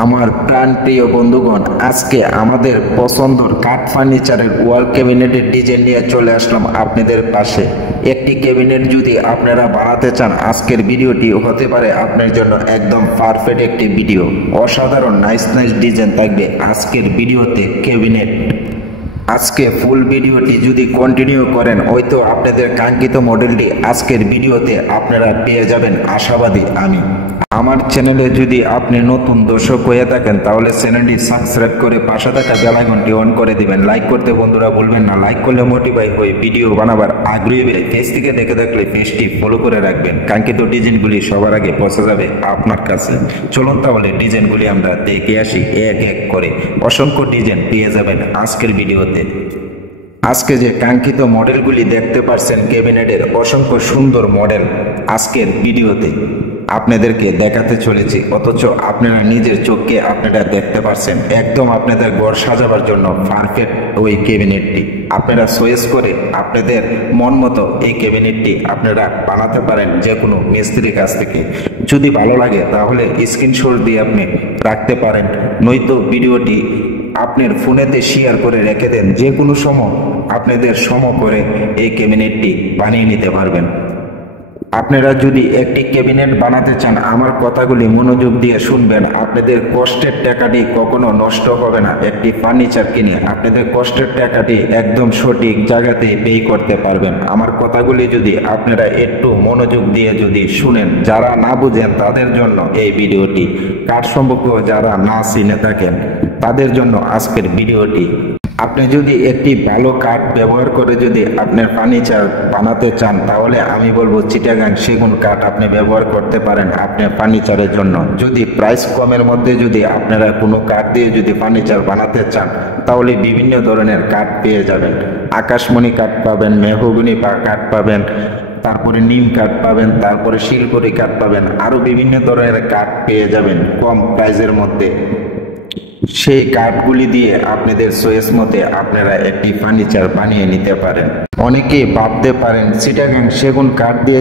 আমার প্রাণপ্রিয় বন্ধুগণ, আজকে আমাদের পছন্দের কাঠ ফার্নিচারের ওয়াল ক্যাবিনেটের ডিজাইন নিয়ে চলে আসলাম আপনাদের পাশে। একটি ক্যাবিনেট যদি আপনারা বানাতে চান, আজকের ভিডিওটি হতে পারে আপনার জন্য একদম পারফেক্ট একটি ভিডিও। অসাধারণ নাইস ডিজাইন থাকবে আজকের ভিডিওতে ক্যাবিনেট। আজকে ফুল ভিডিওটি যদি কন্টিনিউ করেন, হয়তো আপনাদের কাঙ্ক্ষিত মডেলটি আজকের ভিডিওতে আপনারা পেয়ে যাবেন, আশাবাদী আমি। আমার চ্যানেলে যদি আপনি নতুন দর্শক হয়ে থাকেন, তাহলে চ্যানেলটি সাবস্ক্রাইব করে পাশে থাকা বেল আইকনটি অন করে দিবেন। লাইক করতে বন্ধুরা ভুলবেন না, লাইক করলে মোটিভাইট হয়ে ভিডিও বানাবার আগ্রহী বেড়ে। পেজ থেকে দেখে থাকলে পেজটি ফলো করে রাখবেন, কাঙ্ক্ষিত ডিজাইনগুলি সবার আগে পৌঁছে যাবে আপনার কাছে। চলুন তাহলে ডিজাইনগুলি আমরা দেখে আসি এক এক করে। অসংখ্য ডিজাইন পেয়ে যাবেন আজকের ভিডিওতে। আজকে যে কাঙ্ক্ষিত মডেলগুলি দেখতে পাচ্ছেন ক্যাবিনেটের, অসংখ্য সুন্দর মডেল আজকের ভিডিওতে আপনাদেরকে দেখাতে চলেছি, অথচ আপনারা নিজের চোখকে আপনারা দেখতে পাচ্ছেন। একদম আপনাদের ঘর সাজাবার জন্য পারফেক্ট ওই ক্যাবিনেটটি। আপনারা চয়েস করে আপনাদের মন মতো এই ক্যাবিনেটটি আপনারা বানাতে পারেন যে কোনো মিস্ত্রির কাছ থেকে। যদি ভালো লাগে তাহলে স্ক্রিনশট দিয়ে আপনি রাখতে পারেন, নয়তো ভিডিওটি আপনার ফোনেতে শেয়ার করে রেখে দেন। যে কোনো সময় আপনাদের সময় করে এই ক্যাবিনেটটি বানিয়ে নিতে পারবেন। আপনারা যদি একটি ক্যাবিনেট বানাতে চান, আমার কথাগুলি মনোযোগ দিয়ে শুনবেন। আপনাদের কষ্টের টাকাটি কখনো নষ্ট হবে না। একটি ফার্নিচার কিনে আপনাদের কষ্টের টাকাটি একদম সঠিক জায়গাতে ব্যয় করতে পারবেন। আমার কথাগুলি যদি আপনারা একটু মনোযোগ দিয়ে যদি শুনেন, যারা না বুঝেন তাদের জন্য এই ভিডিওটি, কাঠ সম্পর্ক যারা না চিনে থাকেন তাদের জন্য আজকের ভিডিওটি। আপনি যদি একটি ভালো কাঠ ব্যবহার করে যদি আপনার ফার্নিচার বানাতে চান, তাহলে আমি বলবো চিটাগাং সেগুন কাঠ আপনি ব্যবহার করতে পারেন আপনার ফার্নিচারের জন্য। যদি প্রাইস কমের মধ্যে যদি আপনারা কোনো কাঠ দিয়ে যদি ফার্নিচার বানাতে চান, তাহলে বিভিন্ন ধরনের কাঠ পেয়ে যাবেন। আকাশমণি কাঠ পাবেন, মেহগনি কাঠ পাবেন, তারপরে নিম কাঠ পাবেন, তারপরে শিলকড়ি কাঠ পাবেন, আরও বিভিন্ন ধরনের কাঠ পেয়ে যাবেন কম প্রাইসের মধ্যে। সেই কাঠগুলি দিয়ে আপনাদের চয়েস মতে আপনারা একটি ফার্নিচার বানিয়ে নিতে পারেন। অনেকে ভাবতে পারেন চিটাগাং সেগুন কাঠ দিয়ে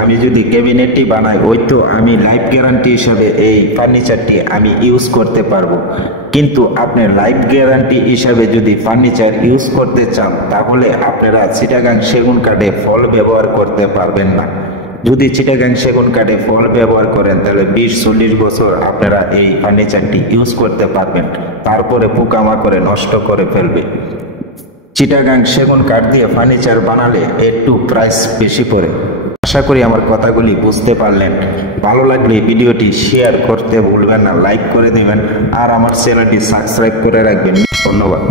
আমি যদি ক্যাবিনেটটি বানাই, হয়তো আমি লাইফ গ্যারান্টি হিসাবে এই ফার্নিচারটি আমি ইউজ করতে পারবো। কিন্তু আপনি লাইফ গ্যারান্টি হিসাবে যদি ফার্নিচার ইউজ করতে চান, তাহলে আপনারা চিটাগাং সেগুন কাঠে ফল ব্যবহার করতে পারবেন না। যদি চিটাগাং সেগুন কাঠে ফল ব্যবহার করেন, তাহলে 20-40 বছর আপনারা এই ফার্নিচারটি ইউজ করতে পারবেন, তারপরে পোকামাকড়ে নষ্ট করে ফেলবে। চিটাগাং সেগুন কাঠ দিয়ে ফার্নিচার বানালে একটু প্রাইস বেশি পড়ে। আশা করি আমার কথাগুলি বুঝতে পারলেন। ভালো লাগলে ভিডিওটি শেয়ার করতে ভুলবেন না, লাইক করে দেবেন, আর আমার চ্যানেলটি সাবস্ক্রাইব করে রাখবেন। ধন্যবাদ।